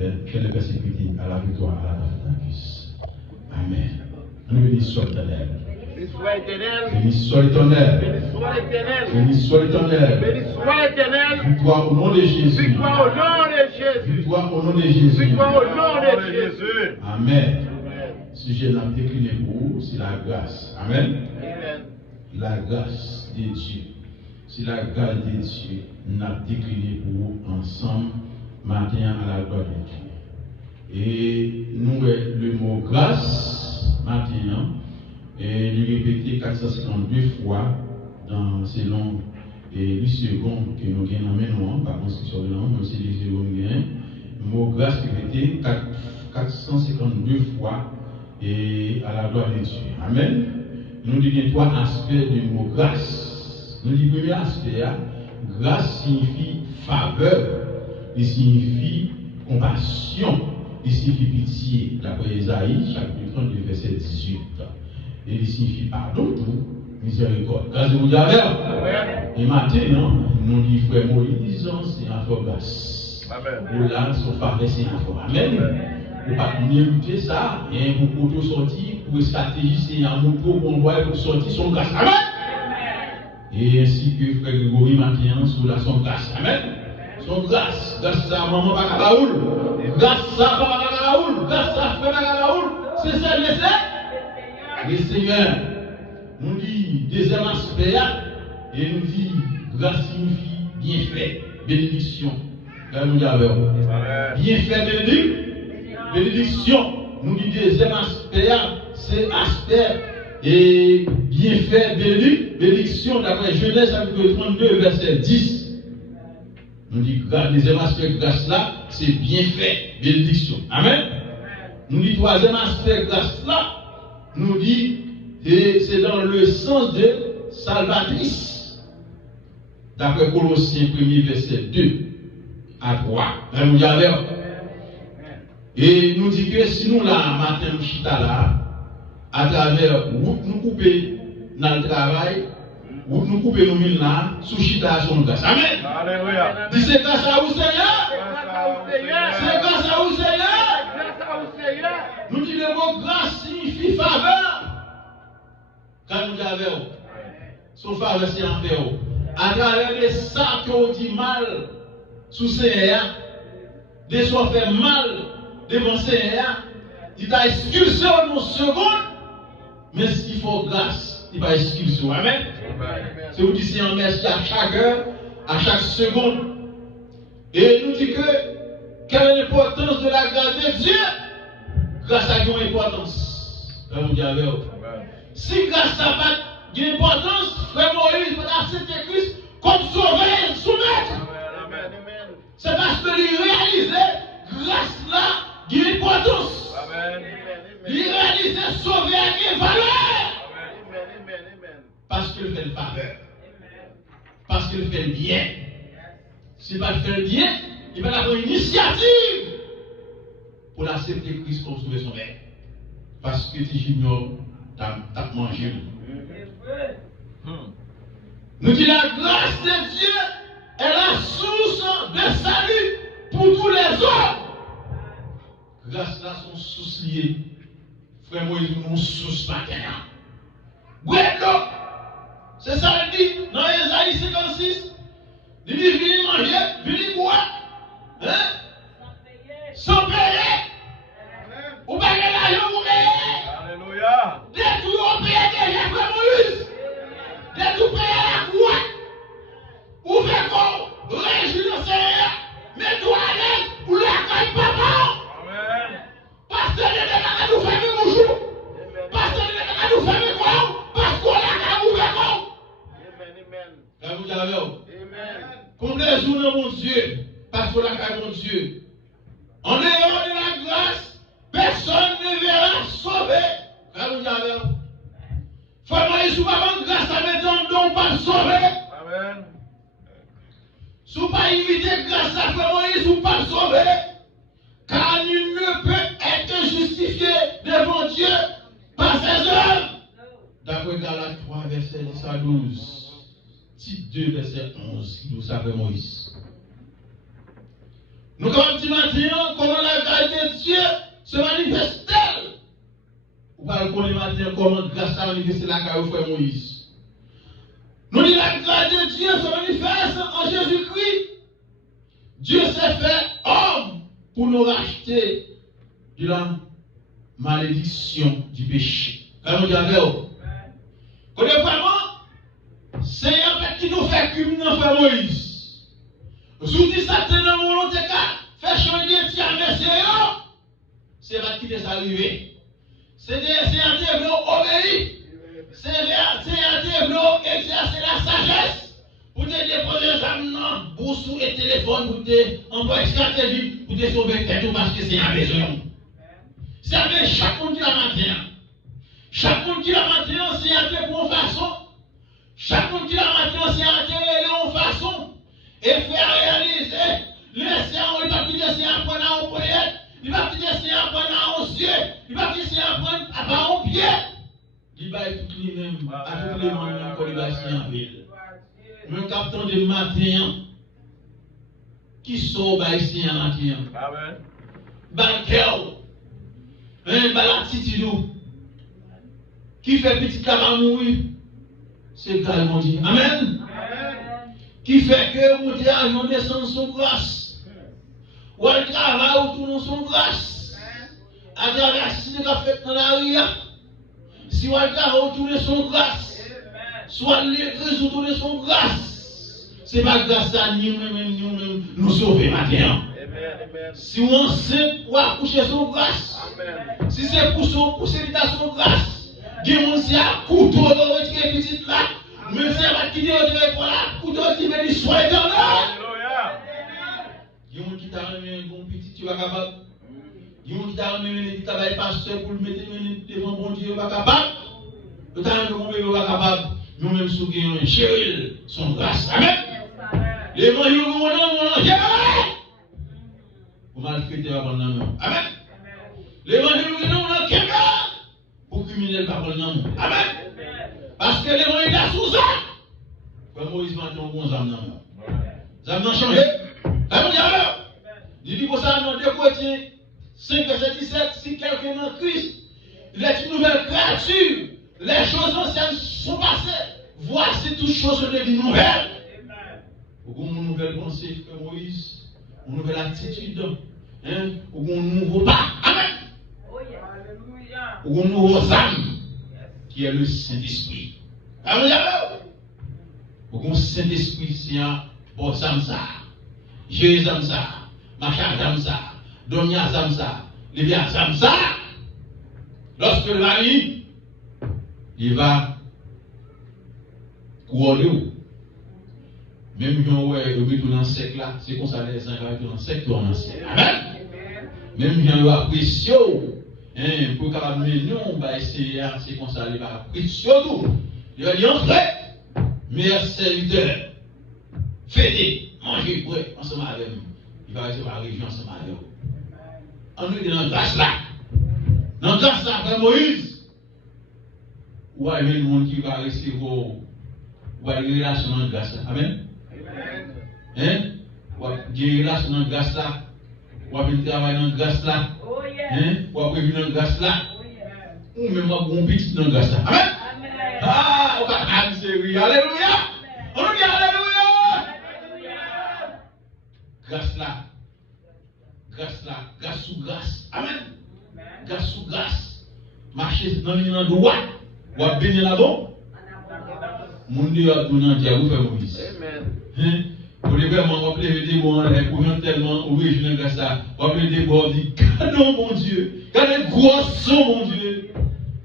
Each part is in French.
Fais le persécuté à la victoire, à la bataille. Amen. Nous bénissons l'éternel. Béni soit l'éternel. Béni soit l'éternel. Béni soit l'éternel. Béni soit l'éternel. Béni soit l'éternel. Victoire au nom de Jésus. Victoire au nom de Jésus. Victoire au nom de Jésus. Victoire au nom de Jésus. Amen. Sujet n'a décliné pour vous, c'est la grâce. Amen. Amen. La grâce de Dieu. C'est la grâce de Dieu n'a décliné pour vous ensemble matin à la gloire de Dieu. Et nous, le mot grâce, matin, et nous répéter 452 fois dans ces longs et 8 secondes que nous gagnons maintenant, par construction de langue, mais aussi les secondes gagnent. Le mot grâce répété 452 fois et à la gloire de Dieu. Amen. Nous disons trois aspects du mot grâce. Nous disons le premier aspect, grâce signifie faveur, il signifie compassion, il signifie pitié. D'après Isaïe, chapitre 32, verset 18. Et il signifie pardon pour miséricorde. Grâce de vous dire. Et maintenant, nous disons frère Moïse, c'est un fort grâce. Amen. Ou là, son faveur, c'est un fort. Amen. Pour ne pas mériter ça, et pour sortir, pour stratégie, c'est un mouton qu'on doit pour sortir son grâce. Amen. Et ainsi que frère Grégory maintenant, sous la son grâce. Amen. Son grâce. Grâce à maman Bacaraoul. Grâce à papa Bacaraoul. Grâce à frère Bacaraoul. C'est ça, le Seigneur nous dit deuxième aspect et nous dit grâce signifie bienfait, bénédiction. Bienfait, bénédiction. Nous dit deuxième aspect, c'est aspect et bienfait, bénédiction d'après Genèse chapitre 32 verset 10. Nous dit deuxième aspect grâce là, c'est bienfait, bénédiction. Amen. Nous dit troisième aspect grâce là. Nous dit, et c'est dans le sens de salvatrice. D'après Colossiens 1er verset 2 à 3. Et nous dit que si nous là, matin, nous chita là, à travers route nous couper dans le travail, route nous couper nous mille là, sous chita son grâce. Amen. Alléluia. Dis c'est grâce à vous Seigneur. C'est grâce à vous Seigneur. Nous disons le mot grâce signifie faveur. Quand nous avons son faveur, c'est en fait. À travers les sacs qu'on dit mal sous Seigneur, des fois fait mal devant Seigneur, il t'a expulsé en une seconde, mais s'il faut grâce, il va expulser. Amen. C'est vous qui c'est en merci à chaque heure, à chaque seconde. Et nous dit que quelle est l'importance de la grâce de Dieu? Grâce à Dieu, importance. Si grâce à Dieu, une importance, frère Moïse peut accepter Christ comme sauveur, soumettre. C'est parce que il réalisait grâce là, il y a une importance. Il réalisait sauver à une valeur. Parce qu'il fait le faveur. Parce qu'il fait le bien. S'il va faire le bien, il va avoir une initiative pour l'accepter Christ comme sauver son père. Parce que tu j'ignore, t'as mangé. Nous disons la grâce de Dieu est la source de salut pour tous les hommes. Grâce là sont sources liées. Frère Moïse, nous source matin. Guélo, c'est ça qu'il dit dans Isaïe 56. Il dit, venez manger, venez boire. Hein? Sans payer. Ou pas que l'argent vous payez. Alléluia. Dès que vous payez déjà, frère Moïse. Dès que vous payez la croix. Ou faites qu'on réjouit le Seigneur. Mettez-vous à l'aise ou la caille papa. Amen. Parce que les gens nous ferment bonjour. Parce que les gens nous ferment quoi. Parce qu'on a qu'à ouvrir quoi. Amen. Amen. Complaisons dans mon Dieu. Parce qu'on a qu'à mon Dieu. En dehors de la grâce, personne ne verra sauver. Amen. Frère Moïse, si vous n'avez pas grâce à mettre donc pas sauver. Amen. Si vous pas imiter grâce à Frère Moïse, vous pas sauver. Car nul ne peut être justifié devant Dieu par ses œuvres. D'après Galates 3, verset 10 à 12. Titre 2, verset 11, nous savons Moïse. Nous, comme dit maintenant, comment la Dieu se manifeste tel. Vous parlez pour les matins comment grâce à manifester la carrière frère Moïse. Nous disons la grâce de Dieu se manifeste en Jésus-Christ. Dieu s'est fait homme pour nous racheter de la malédiction du péché. Quand nous disons, quand vraiment, Seigneur qui nous fait culminer frère Moïse. Nous disons ça, c'est dans mon volonté faire changer c'est pas qui est arrivé. C'est un Dieu obéi. C'est un Dieu exercer la sagesse pour te déposer les âmes, bourse et téléphone pour te envoyer stratégie pour te sauver tête parce que c'est un besoin. C'est avec chaque monde qui la matin. Chaque monde qui la matin, c'est un Dieu pour une façon. Chaque monde qui la matin, c'est un Dieu pour une façon. Et faire réaliser les séances, il va quitter ses apprenants au poète, il va quitter ses apprenants aux yeux, il va quitter ses apprenants à part au pied. Il va être tout lui-même, à tous les moments qu'on va signer en ville. Même capitaine de matin, qui sort ici en matin. Banqueur, l'attitude, qui fait petit camarade, c'est Gal mon Dieu. Amen. Qui fait que vous avez naissance son grâce. Ou un travail autour de son grâce. À travers ce que vous avez fait dans la rue. Si vous avez autour de son grâce. Soit l'église autour de son grâce. Ce n'est pas grâce à nous-mêmes nous sauver maintenant. Si vous enseignez pour accoucher son grâce. Si c'est pour son grâce. Dieu c'est à couteau de retirer petite là. Mais c'est pas qui dit pour la couteau qui veut dire sois éternel. Il y a qui t'a remis un bon petit, tu vas capable. Il y a qui t'a remis un travail pasteur pour le mettre devant bon Dieu, tu vas capable. Le temps que vous êtes capable, nous-mêmes souvenons un chéri, son grâce. Amen. L'évangile que vous avez, vous malfaites avant la main. Amen. L'évangile que vous avez, pour criminel par le nom. Amen. Parce que l'évangile est sous ça. Comme Moïse m'a dit, on bon âme non. Âme non changé. Il dit pour ça dans 2 Corinthiens 5 verset 17, si quelqu'un est en Christ, il est une nouvelle créature. Les choses anciennes sont passées. Voici toutes choses devenues nouvelles. Pour une nouvelle pensée, frère Moïse, une nouvelle attitude, pour un nouveau pas. Amen. Pour un nouveau âme, qui est le Saint-Esprit. Pour un Saint-Esprit, c'est un bon âme ça. Jésus âme ça. Macha âme ça. Donia âme ça. Lévia âme ça. Lorsque le mari, il va couronner. Même si on est dans le siècle là, c'est comme ça les gens qui sont dans le siècle. Amen. Même si on est apprécié, pour qu'on va essayer, c'est comme ça, il va apprécier tout. Il va dire, entrez, meilleur serviteur, fêtez, mangez, boire ensemble avec nous. Il va rester dans la région ensemble avec nous. On est dans la grâce là. Dans la grâce là, frère Moïse, ou a le monde qui va recevoir, ou a une relation dans la grâce là. Amen. Ou a une relation dans la grâce là, ou a un travail dans la grâce là, ou a prévu dans la grâce là, ou même un bon petit dans la grâce là. Amen. Ah, on va danser, oui. Alléluia. On nous dit Alléluia. Grâce là. Grâce là. Grâce sous grâce. Amen. Grâce sous grâce. Marcher dans le droit. Ou à bénir là-bas. Mon Dieu a donné un diable pour Moïse. Amen. Pour les vraiment, on va plaider des bons, pour un tellement original grâce là. On va plaider des bons, on dit, gardons mon Dieu. Gardez gros son, mon Dieu.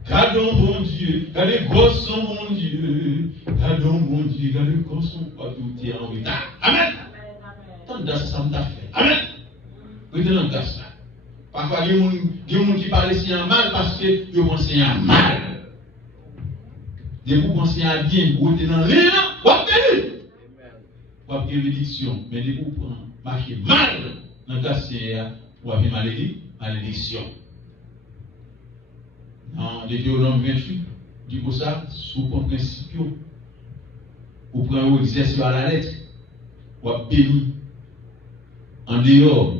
Gardons mon Dieu, gardez grosses mon Dieu, gardons mon Dieu, gardez grosses pas tout est en retard. Amen. Tant de ça m'a fait. Amen. Vous êtes dans le cas là. Parfois, il y a des gens qui parlent si en mal parce que ils pensent à mal. Des gens pensent à bien, vous êtes dans l'île, vous êtes vous avez bénédiction, mais des gens marcher mal dans le cas c'est vous avez malédiction. Dans Deutéronome 28, dit que ça, sous un principe, vous prenez l'exercice à la lettre, vous béni en dehors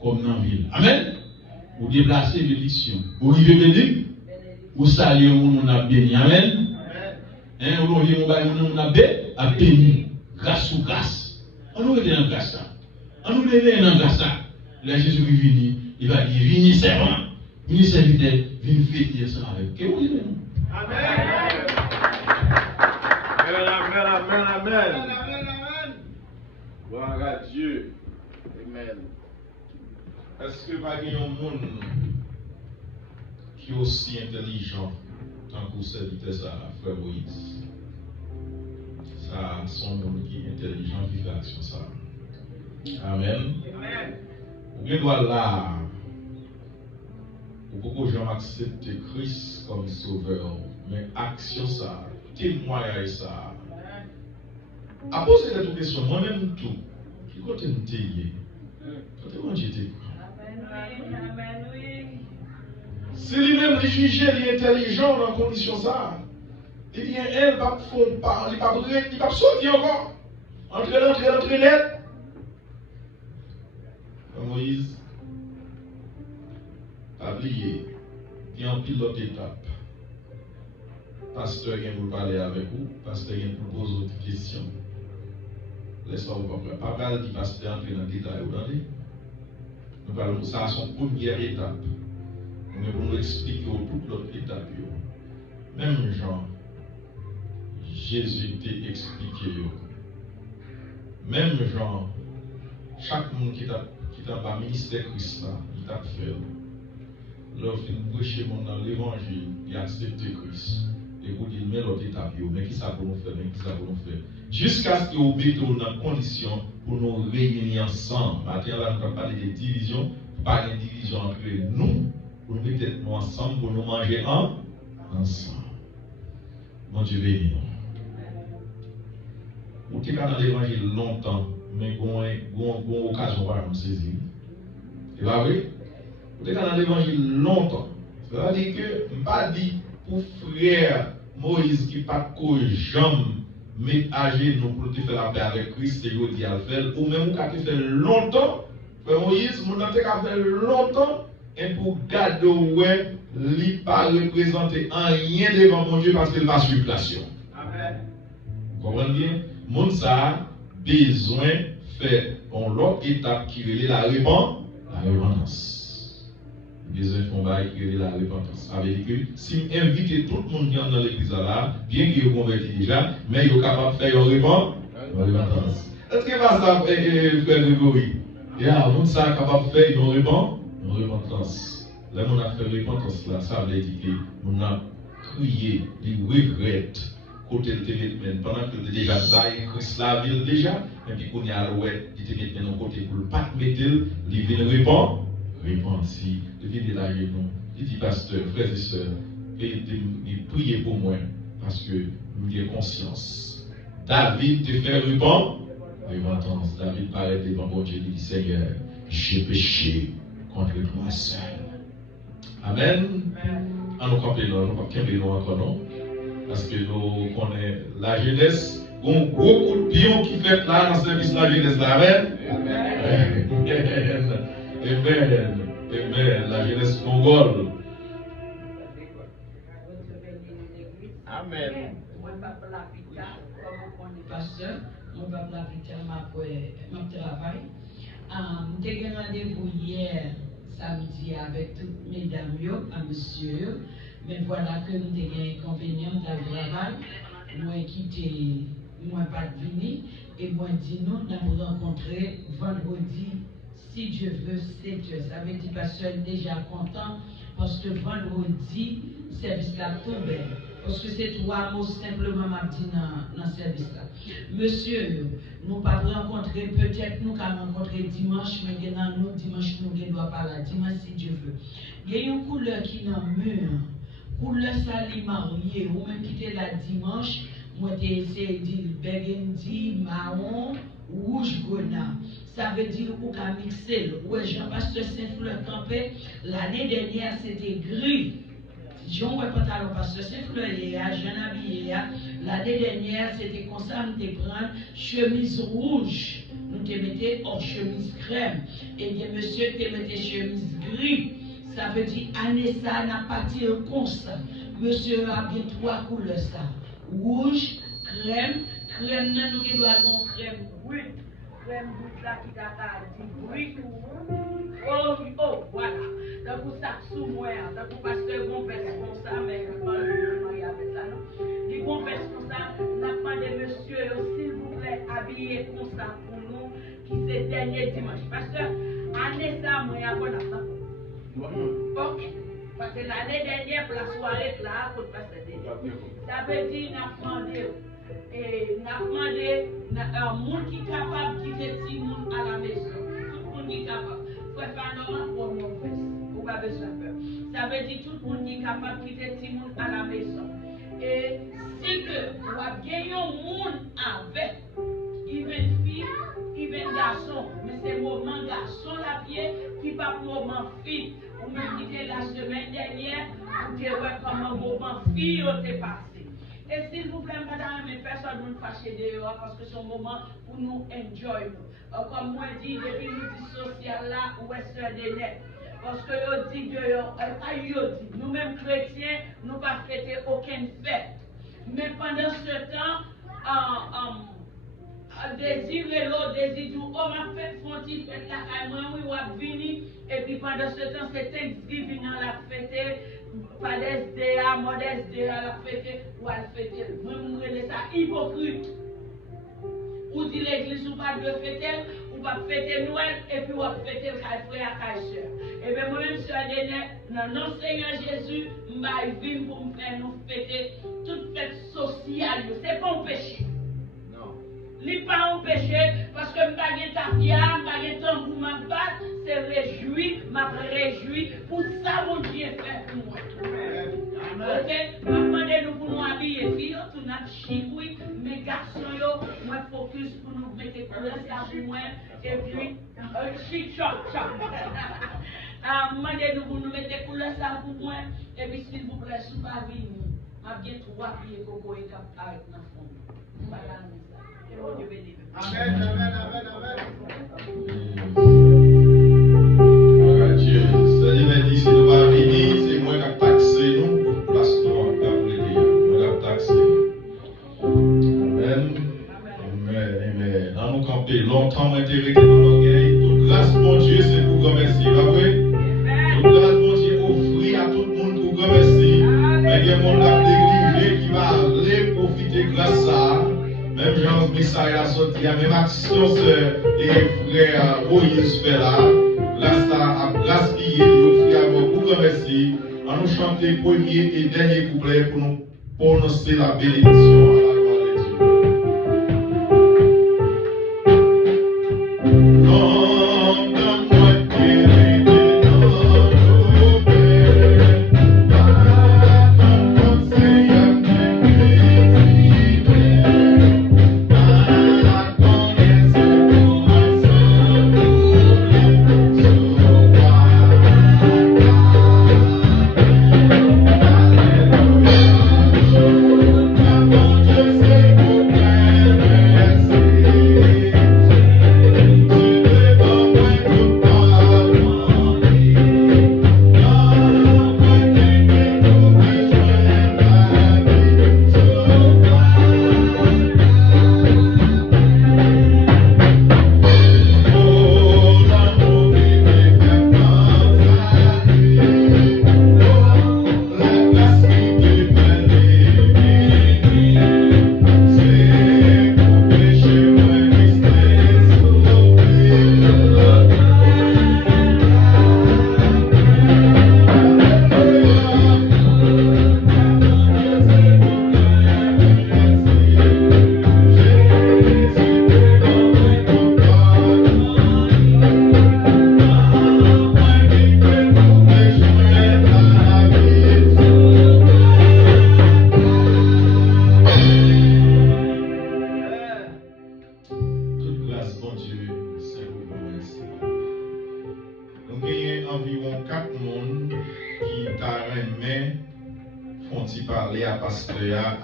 comme dans la ville. Amen. Ou déplacer bénédiction. Ou arriver béni. Ou saluer ou nous a béni. Amen. Hein, ou nous a béni. Grâce ou grâce. On nous est dans grâce. On nous est dans grâce. Là, Jésus qui vient, il va dire, venez servant. Venez serviteur. Venez fêter ça avec. Que vous dites? Amen. Amen. Gloire à Dieu. Amen. Est-ce que pas il y a un monde qui est aussi intelligent tant que serviteur ça, frère Moïse? Ça, son monde qui est intelligent qui fait action ça. Amen. Ou bien doit là, ou pourquoi j'aime accepter Christ comme sauveur, mais action ça, témoignage ça. À poser des questions, moi-même tout, qui côté nous t'ayez, côté moi j'étais. Si lui-même les juger, il est intelligent dans la condition ça, il dit elle va pas, il va sortir encore, entrer net. Moïse, pas oublier, il y a un pilote étape. Pasteur vient pour parler avec vous, pasteur vient pour poser d'autres questions. Laissez-moi vous pas parler du pasteur entrer dans le détail, vous entendez? Nous parlons de ça à son première étape. Nous allons expliquer toute l'autre étape. Même Jean, Jésus t'a expliqué. Même Jean, chaque monde qui t'a pas ministère Christ là, il t'a fait. Lorsqu'il prêche dans l'évangile, il a accepté Christ. Et vous dites, mais l'autre étape, mais qui ça pour nous faire, mais qui ça pour nous faire. Jusqu'à ce que vous mettez dans condition pour nous réunir ensemble. Maintenant, là, nous allons parler de division, pas de division entre nous, pour nous mettre nous ensemble, pour nous manger ensemble. Mon Dieu béni. Vous êtes dans l'évangile longtemps, mais vous avez une occasion de nous saisir. C'est pas vrai? Vous êtes dans l'évangile longtemps. Ça veut dire que, je ne pas dire pour frère Moïse qui pas que jamais mettre à genoux pour te faire la paix avec Christ, et vous dit à le faire, ou même quand tu fais longtemps, frère Moïse, mon ante a fait longtemps, et pour garder ouais, il pas représenter rien devant mon Dieu parce qu'il va sur place. Amen. Vous comprenez bien? Mon ça besoin de faire une autre étape qui est la repentance. Besoin de faire qui est la repentance. Ça veut dire que si invite tout le monde qui est dans l'église là, bien qu'il est converti déjà, mais il est capable de faire une repentance. Est-ce que va ça, frère Grégory? Mon ça capable de faire une repentance. Là, on a fait repentance là, ça veut dire que on a crié, il regrette. Côté de téléphone, pendant que tu déjà baillé Christ la ville déjà, et puis qu'on y a l'ouest, il te met dans côté pour ne pas te mettre, il vient répondre si, il vient de la genoux, il dit pasteur, frères et sœurs, et il prie pour moi, parce que j'ai conscience. David te fait répondre, repentance. David paraît devant mon Dieu, il dit Seigneur, j'ai péché contre toi seul. Amen. En nous camper, nous ne pas encore non. Parce que nous connaissons la jeunesse, un gros coup de pion qui fait là dans le service de la jeunesse. Amen. Amen. La jeunesse congole. Amen. Pasteur, mon papa l'a pitié mon travail. J'ai eu rendez-vous hier, samedi, avec toutes mesdames, monsieur. Mais voilà que nous avons un inconvénient dans le travail. Moi, quitté, moi, pas de venir. Et moi, dit nous, nous avons rencontré vendredi, si Dieu veut, 7 heures. Ça veut dire que je suis déjà content parce que vendredi, le service là tombe. Parce que c'est 3 mots simplement m'a dit dans le service là. Monsieur, nous pas rencontrer, peut-être nous allons rencontrer dimanche, mais nous, dimanche, nous ne doit pas là. Dimanche, si Dieu veut. Il y a une couleur qui est dans le mur. Pour le sali marié, ou même quitter la dimanche, moi j'ai essayé de dire burgundy, marron, rouge, grenat. Ça veut dire qu'on peut mixer. Ouais, Jean-Pasteur Saint-Fleur campé, l'année dernière c'était gris. Jean ouais pantalon Pasteur Saint-Fleur, jeune habillé. L'année dernière c'était comme ça, nous te prendre chemise rouge, nous te mettions hors chemise crème. Et bien monsieur te mettait chemise gris. Ça veut dire, année ça, n'a pas dit un constant. Monsieur a bien 3 couleurs ça. Rouge, crème, crème, nous qui doit avoir crème brute. Crème brute là qui t'a dit brute. Oh, voilà. Donc, vous savez sous moi, donc, parce que vous faites comme ça, mais je ne sais pas avec ça, non? Ils vont faire comme ça, n'a pas de monsieur, s'il vous plaît, habillez comme ça pour nous, qui c'est dernier dimanche. Parce que, année ça, moi, il y a bon après. Ok. Parce que l'année dernière, pour la soirée, là, pour passer des ça veut dire, n'a demandé un monde qui est capable de quitter tout le monde à la maison. Tout le monde qui est capable. Faut pas normal pour nous faire. Ou pas besoin de peur. Ça veut dire tout le monde qui est capable de quitter tout le monde à la maison. Et si que vous avez gagné un monde avec, even fille, even garçon, mais c'est moment garçon la pied, puis pas moment fille. Vous me dites la semaine dernière, vous avez comment moment fille est passé. Et s'il vous plaît, madame, mais personne ne nous fâche dehors parce que c'est un moment pour nous enjoy. Comme moi dit, depuis nous dit social là, ou est-ce des nets. Parce que yo dit dehors, nous-mêmes chrétiens, nous ne pas fêter aucune fête. Mais pendant ce temps, désirer l'autre, désirer tout, on m'a fait font-ils fête la caille, oui, on a venu, et puis pendant ce temps, c'est Thanksgiving à la fête. Padès Déa, Modeste Déa, la fête, ou à la fête. Moi, je me ça hypocrite. Ou dit l'église, ou pas de fêter, ou pas fêter Noël, et puis ou pas fêter le frère à soeur. Et bien, moi-même, sur la dernière, dans le Seigneur Jésus, je vais pour me faire nous fêter toute fête sociale. Ce n'est pas un péché. Non. Ce n'est pas un péché, parce que je n'ai pas de tapia, je n'ai pas de temps pour m'abattre. C'est réjoui, m'a réjoui pour ça mon Dieu fait pour moi. Ok, demandez-nous pour nous habiller filles, tout notre chicoui, mes garçons yo, moi focus pour nous mettre couleur ça pour moi et puis chic chop chop. Demandez-nous pour nous mettre couleur ça pour moi et puis s'il vous plaît sous pas venir, m'a bien 3 pieds coco et cap avec dans fond. Voilà ça. Et bon Dieu bénisse. Amen, amen, amen, amen. Dieu, c'est-à-dire dit, si nous pas venir, c'est moi qui a taxé nous pour place nous à appeler moi qui a taxé. Amen. Amen. Amen. Dans nous camper longtemps, m'intéresser dans l'orgueil. Toute grâce, mon Dieu, c'est pour grand merci. Pas vrai? Toute grâce, mon Dieu, offrir à tout le monde pour grand merci. Mais il y a un monde qui a délivré qui va aller profiter grâce à ça. Même Jean Messaï a sorti, la même action et frère Moïse fait là. Grâce à gaspiller, offrir à vous beaucoup merci. À nous chanter premier et dernier couplet pour nous prononcer la bénédiction à la gloire de Dieu.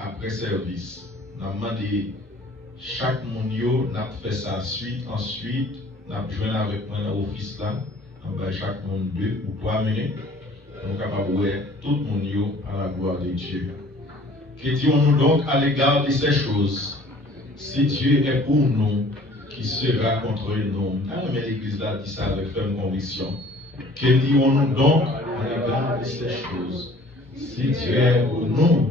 Après service, nous avons demandé chaque monde n'a fait ça ensuite, nous avons joué avec moi dans l'office là. on va chaque monde 2 ou 3 minutes. Nous sommes capables de voir tout le monde à la gloire de Dieu. Que dirons-nous donc à l'égard de ces choses? Si Dieu est pour nous, qui sera contre nous? Mais l'Église là dit ça avec ferme conviction. Que dirons-nous donc à l'égard de ces choses? Si Dieu est pour nous,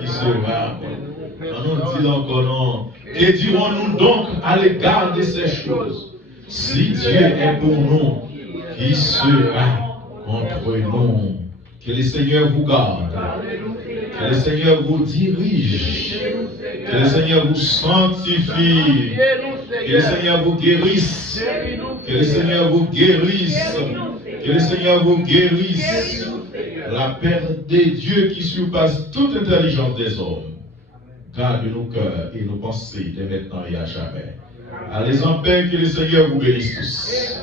qui sera contre nous? On nous dit encore non. Que dirons-nous donc à l'égard de ces choses? Si Dieu est pour nous, qui sera contre nous? Que le Seigneur vous garde. Que le Seigneur vous dirige. Que le Seigneur vous sanctifie. Que le Seigneur vous guérisse. Que le Seigneur vous guérisse. Que le Seigneur vous guérisse. La paix de Dieu qui surpasse toute intelligence des hommes. Garde nos cœurs et nos pensées de maintenant et à jamais. Allez en paix, que le Seigneur vous bénisse tous.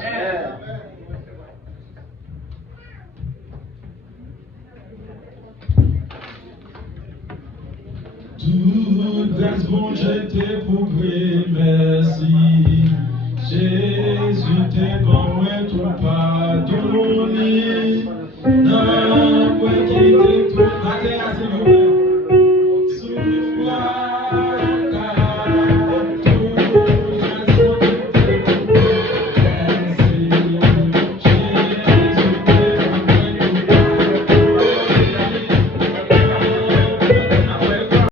Toute grâce, bon Dieu, t'es pour gré, merci. Jésus, t'es bon,